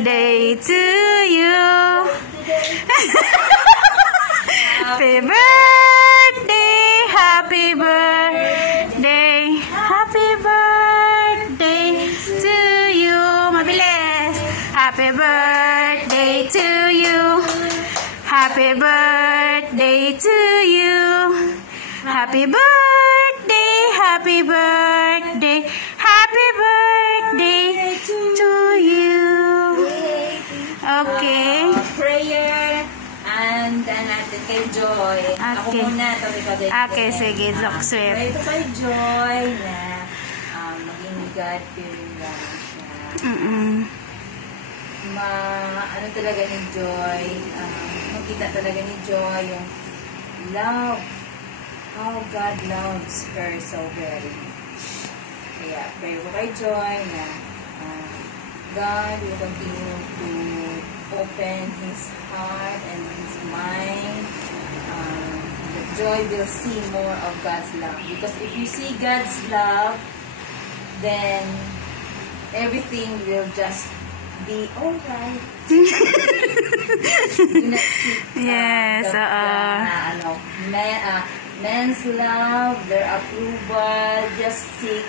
birthday to you. Happy birthday, happy birthday, happy birthday to you. Mabilis. Happy birthday to you. Happy birthday to you. Happy birthday, happy birthday, happy birthday to you. Okay. Prayer and natin kay Joy. Ako Okay. muna. Okay, sige. Look sweet. Pray ito kay Joy na maging God-fearing lang siya. Ano talaga ni Joy, makita talaga ni Joy yung love, how God loves her so very much. Kaya pray ko kay Joy na God will continue to open His heart and His mind. That Joy will see more of God's love. Because if you see God's love, then everything will just be alright. Yes, men's love, their approval, just seek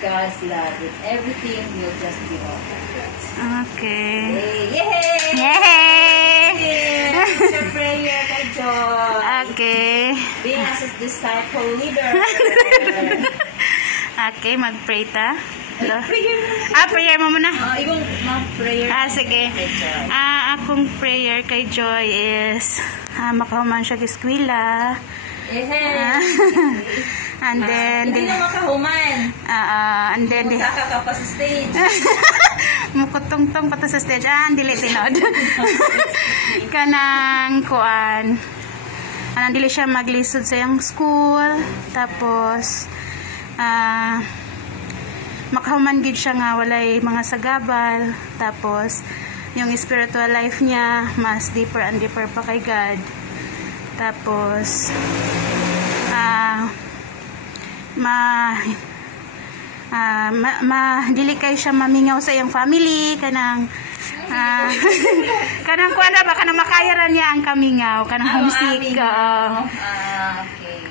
God's love, and everything will just be alright. Okay. Yay! Yay! That's your prayer kay Joy. Okay. Being as a disciple leader. Okay, mag-pray ta. Prayer mo. Prayer mo muna. Yung prayer. Sige. Kay Joy. Akong prayer kay Joy is makahuman siya kiskwila. And then Hindi na makahuman. and then Saka ka pa sa stage. mukutong-tong pa to sa stage. Dili tinod. Kanang kuan. Dili siya maglisod sa yung school. Tapos makahuman gid siya nga walay mga sagabal. Tapos yung spiritual life niya mas deeper and deeper pa kay God. Tapos dili kay siya mamingaw sa iyang family kanang kanang kuana ba kanang makayaran niya ang kamingaw kanang homesick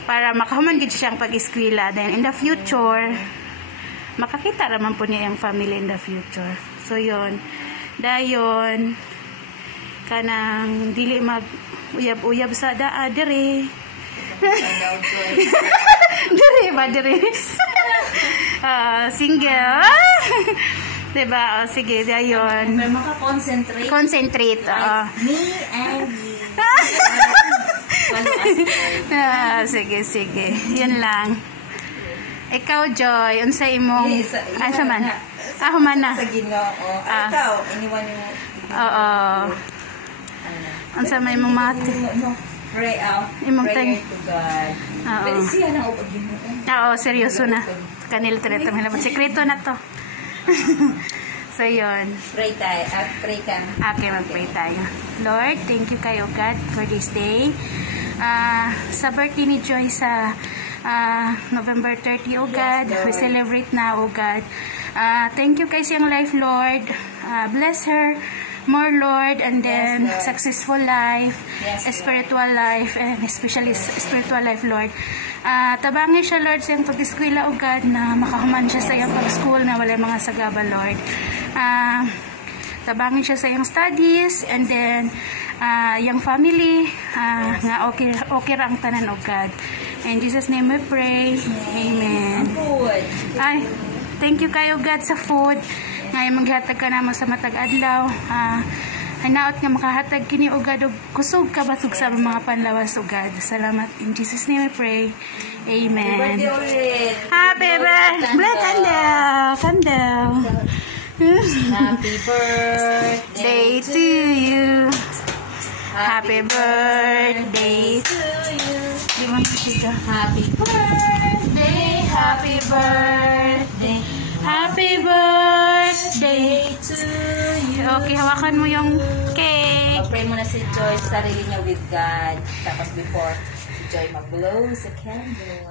para makahuman gid siya ang pag-eskwela. Then in the future makakita raman po niya yung family in the future. So yon dayon kanang dili mag uyab-uyab sa dire dire single diba? Sige, dayon concentrate me and sige yun lang. Ikaw Joy unsa imong asa man human na sa Ginoo. Ikaw anyone yung unsa may imong mate pray imong prayer to God. Pero siya na upag Ginoo. Seryoso na kanil treta man sekreto na to. So yun, pray tayo pray ka. Okay, mag-pray tayo. Lord, thank you kayo God for this day. Sa birthday ni Joy sa November 30, oh God, we celebrate na, oh God. Thank you kay siyang life, Lord. Bless her more, Lord, and then successful life, spiritual life, and especially spiritual life, Lord. Tabangin siya, Lord, sa iyang pag-eskwela, oh God, na makahuman siya sa iyang pag-school na wala mga sagaba, Lord. Tabangin siya sa iyang studies, and then yung family, nga okay ra ang tanan, oh God. In Jesus' name we pray. Amen. Ay, thank you kayo, God, sa food. Ngayon maghatag ka naman sa matag adlaw. Hinaot nga makahatag kini o God og kusog ka basog sa mga panlawas o God. Salamat. In Jesus' name I pray. Amen. Happy birthday. Blow candle. Happy birthday to you. Happy birthday to you. Happy birthday. Happy birthday. Happy birthday to you. Okay, hawakan mo yung cake. Pray mo na si Joy sa sarili niya with God. Tapos before si Joy mag-blow sa candle.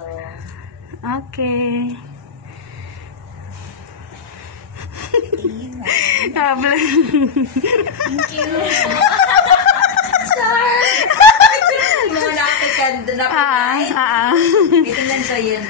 Okay. Thank you. Char! Malapit ka doon na po, Nay. Ito lang so yun,